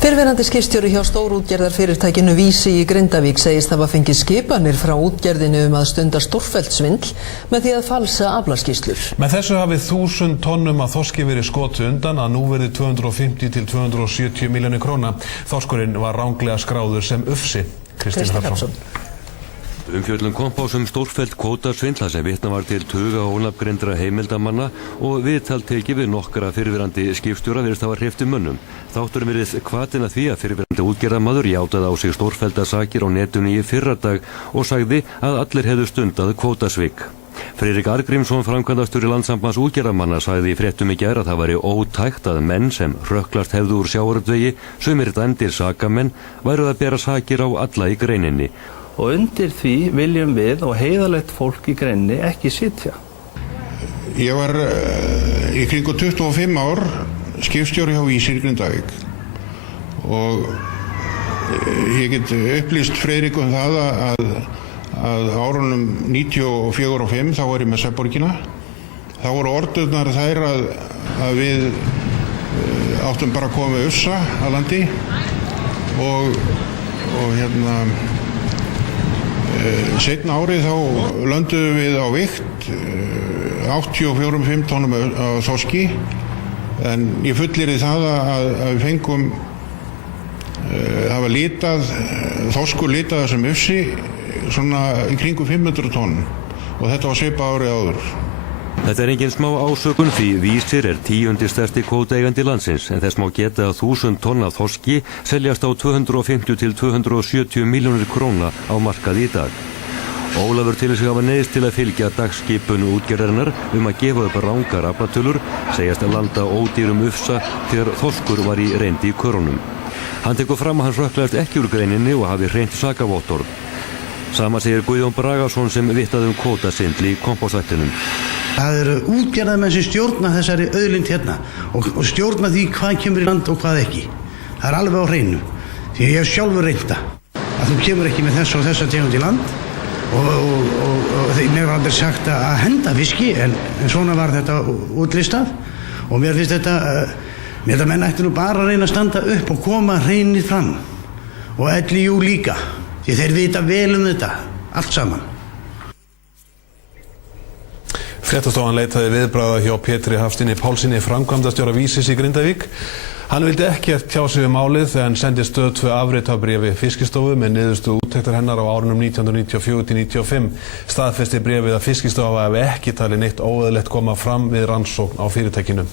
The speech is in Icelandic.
Fyrrverandi skipstjóri hjá stórútgerðarfyrirtækinu Vísi í Grindavík segist hafa fengið skipanir frá útgerðinu að stunda stórfelldssvindl með því að falsa aflaskýrslur. Með þessu hafi 1000 tonnum af þorski verið skotið undan að nú verði 250 til 270 milljónir króna. Þorskurinn var ranglega skráður sem ufsi. Kristinn Hrafnsson. Umfjöllun kompás stórfelld kvótasvindl sem vitnað var til tuga ónafngreindra heimildamanna og viðtal tekið við nokkra fyrrverandi skipstjóra virðist hafa hreyft mönnum. Þátturinn virðist hvatinn að því að fyrrverandi útgerðarmaður játaði á sig stórfelldasakir á netinu í fyrradag og sagði að allir hefðu stundað kvótasvik. Friðrik Arngrímsson, framkvæmdastjóri Landssambands útgerðarmanna, sagði í fréttum í gær að það væri ótækt að menn sem hrökklast hefðu úr sjávarútvegi, sumir dæmdir sakamenn, væru að bera sakir á alla í greininni. Og undir því viljum við og heiðarlegt fólk í greininni ekki sitja. Ég var í kringu 25 ár skipstjóri hjá Vísi í Grindavík og ég get upplýst Friðrik það að árunum 94 og 5 þá var ég með Svefnborgina. Þá voru orðurnar þær að við áttum bara að koma með ufsa að landi og seinna árið þá lönduðum við á vikt 84,5 tonum af þorski, en ég fullyrði það að við fengum hafa litað þorskur litað sem ufsi svona í kringum 500 tonn og þetta var svipað árið áður. Þetta engin smá ásökun því Vísir 10. stærsti kvótaeigandi landsins, en þess má geta að 1000 tonn af þorski seljast á 250 til 270 milljónir króna á markaði í dag. Ólafur til sig hafa neyðst til að fylgja dagskipun útgerðarinnar að gefa upp rangar aflatölur, segjast að landa ódýrum ufsa þegar þorskur var í reyndi í körunum. Hann tekur fram að hann hrökklaðist ekki úr greininni og hafi hreint sakavottorð. Sama segir Guðjón Bragason sem vittaði kvótasvindl í kompásþættinum. Það eru útgerðarmenn sem stjórna þessari auðlind hérna og stjórna því hvað kemur í land og hvað ekki. Það er alveg á hreinu. Því ég hef sjálfur reynda að þú kemur ekki með þessa tegund í land og mér var aldrei sagt að henda fiski en svona var þetta útlistað og mér finnst þetta menn ætti nú bara að reyna að standa upp og koma hreinir fram og LÍU líka því þeir vita vel þetta allt saman. Fréttastofan leitaði viðbragða hjá Pétri Hafsteini Pálssyni, framkvæmdastjóra Vísis í Grindavík. Hann vildi ekkert tjá sig málið en sendi Stöð 2 afritarbréfi Fiskistofu með niðurstöðu úttektar hennar á árunum 1994 til 95. Staðfesti bréfið að Fiskistofa hafi ekki talið neitt óeðlilegt koma fram við rannsókn á fyrirtækinu.